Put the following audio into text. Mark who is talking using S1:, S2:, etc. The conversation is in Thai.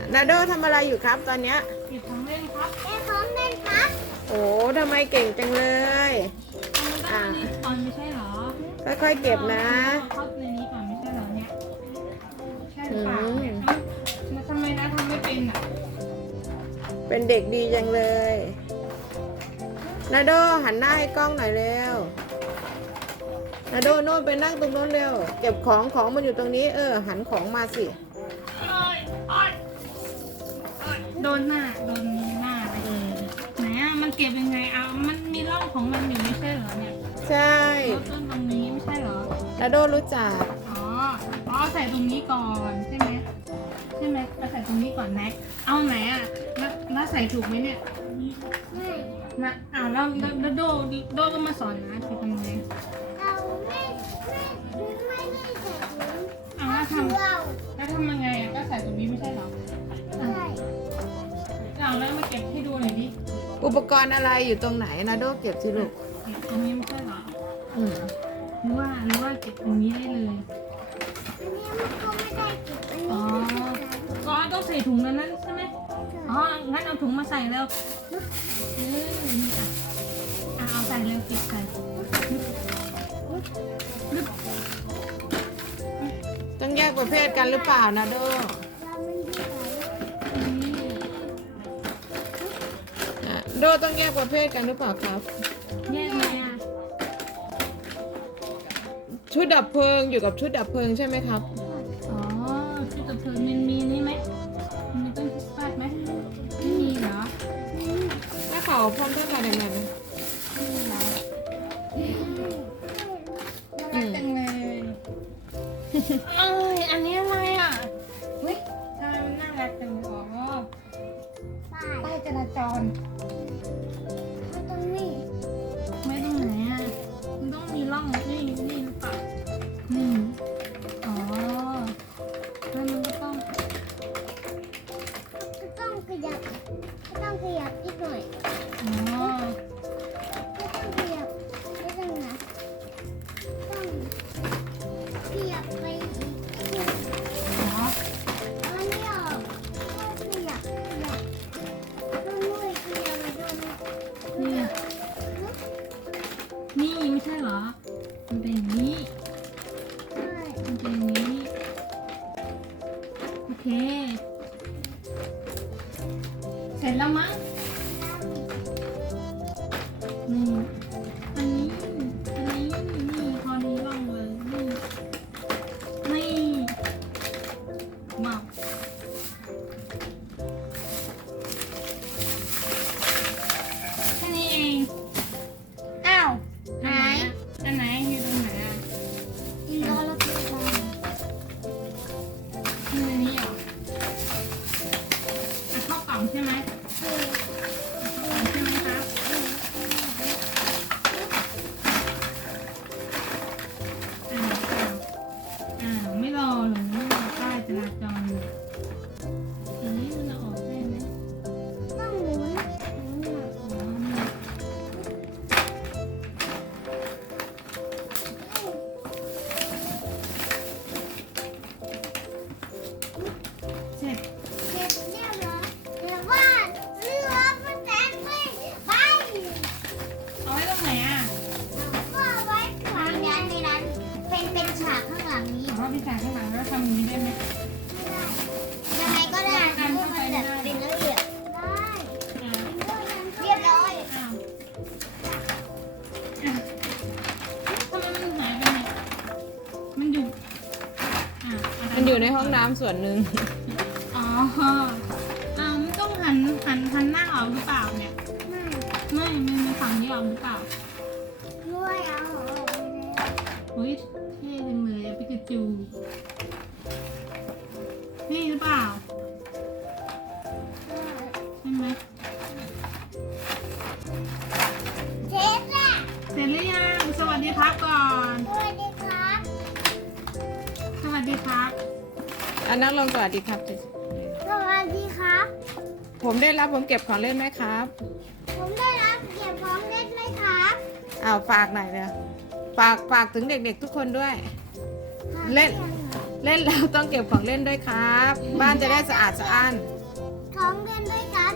S1: นาโดทำอะไรอยู่ครับตอนเนี้ย
S2: เก็บของเล่นครับ
S3: เก็บของเล่นครับ
S1: โอ้ทำไมเก่งจังเลย
S2: มันต้องอันนี้ก่อนไม่ใช่เหรอ
S1: ค่อยๆเก็บนะ
S2: เข้าในนี้ก่อนไม่ใช่เหรอเนี่ยใช่หรือเปล่าเนี่ยแล้วทำไมนะทำไม่เป็นอ่ะ
S1: เป็นเด็กดีจังเลยนาโดหันหน้าให้กล้องหน่อยเร็วนาโดโน่นไปนั่งตรงโน้นเร็วเก็บของมันอยู่ตรงนี้หันของมาสิ
S2: โดนหน้าโดนมีหน้าอะไรไหนอ่ะมันเก็บยังไงเอามันมีร่องของมันอยู่ไม่ใช่เหรอเนี่ย
S1: ใช่
S2: ต้นตรงนี้ไม่ใช่เหรอ
S1: นาโดรู้จัก
S2: อ๋อใส่ตรงนี้ก่อนใช่ไหมมาใส่ตรงนี้ก่อนแน็กเอาไหนอ่ะแล้วใส่ถูกไหมเนี่ย
S3: ไม่
S2: นะแล้วโดก็มาสอนนะคือทำไง
S3: เราไม่ได้ใส่ถุง
S2: เอาแล้วท
S3: เรา
S2: ำแล้วทำยังไงอ่ะก็ใส่ตรงนี้ไม่ใช่เหรอ
S3: ใช่
S2: เอาแล้วมาเก็บให้ดูหน่อยดิ
S1: อุปกรณ์อะไรอยู่ตรงไหนนาโดเก็บสิลูก
S2: เก็บตรงนี้ไม่ใช่เหรอ
S1: อืม
S2: หรือว่าเก็บตรงนี้ได้เลย
S3: อันนี้มันก็ไม่ได้เก็บอัน
S2: อ๋อ
S3: นี้
S2: ก็ต้องใส่ถุงนั้นใช่ไหมอ๋องั้นเอาถุงมาใส่แล้วนี่อ่ะเอาใส่เร็วเก็บใส่
S1: ต้องแยกประเภทกันหรือเปล่านาโด
S3: เรามันดีกว่า
S1: โดต้องแยกประเภทกันหรือเปล่าครับ
S2: แยกไหมอ่ะ
S1: ชุดดับเพลิงอยู่กับชุดดับเพลิงใช่ไหมครับ
S2: อ๋อชุดดับเพลิงมันมีนี่ไหมมีต้นคริสต์มาสไหมไม่มีเหรอ
S1: ถ้าเขาพร้อมท่านมาได้ไหม
S2: ไม่มีเหรอน่ารักจังเลยเอ้ยอันนี้อะไรอ่ะเฮ้ยทำไมมันน่ารักจังอ๋อ
S3: ป้าย
S2: ป้ายจราจร
S3: มันตรงนี้
S2: ไม่ตรงไหนอ่ะมันต้องมีร่องนี่หรือเปล่านี่อ๋อแล้วมันก็ต้อง
S3: ก็ต้องขยับอีกหน่อย
S2: อ๋อ
S3: ก็ต้องขยับไม่ต้องนะต้องขยับไปอีกนิดนึง
S2: เหรอ
S3: เอาอันนี้ออกก็ขยับต้องมือขยับไปด้วยนะ
S2: นี่นี่ไม่ใช่เหรอมันเป็นอย่างนี้
S3: ใช่
S2: มันเป็นอย่างนี้โอเคเสร็จแล้วมั้งนี่อันนี้นี่พอดีร่องเลยนี่ว้าวแค่นี้เองอ้าวอันไหนอยู่ตรงไหนอ่ะ
S3: อีกแล้วเราไปทำ
S2: ที่ในนี้เหรออ่ะเข้ากล่องใช่ไหมเข้ากล่องใช่ไหมครับอ้าวไม่รอหรือไม่รอป้ายจราจรเลยอันนี้มันเอาออกได้ไหม
S3: ต้องหมุน
S2: อ๋อนี่เสร็จ
S3: เก็บเรียบร้อยแต่ว่าเรือมันแตกไปไป
S2: เอาไว้ตรงไหนอ่ะ
S3: ก็เอาไว้ข้างหลังในร้านเป็นฉากข้างหลังนี้
S2: เอาไว้ไปใส่ข้างหลังแล้วทำอย่างนี้ได้ไหม
S3: ยังไงก็ได้ให้มันแบบเป็นระเบียบได้
S2: อ่า
S3: เรียบร้อย
S2: อ้าวอ่ะทำไมมันหายไปเนี่ยมันอยู่
S1: มันอยู่ในห้องน้ำส่วนหนึ่ง
S2: อ๋อมันต้องหันหน้าออกหรือเปล่าเนี่ย
S3: ไม่
S2: ไม่มันฝั่งนี้ออกหรือเปล่า
S3: ด้วยเอาออกไปเลย
S2: เฮ้ยเท่จังเลยอะปิกาจูนี่หรือเปล่าใช่ไหม
S3: เช็ดละ
S2: เสร็จหรือยังสวัสดีครับก่อน
S3: สวัสดีครับ
S2: สวัสดีครับ
S1: อันนั้นลงสวัสดีครับสิ
S3: สวัสดีครับ
S1: ผมได้รับผมเก็บของเล่นไหมครับ
S3: ผมได้รับเก็บของเล่นไหมครับ
S1: ฝากหน่อยเลยฝากถึงเด็กๆทุกคนด้วย เล่น เล่นแล้วต้องเก็บของเล่นด้วยครับ บ้านจะได้สะอาดสะอ้าน
S3: เ 2 เดือนด้วยกัน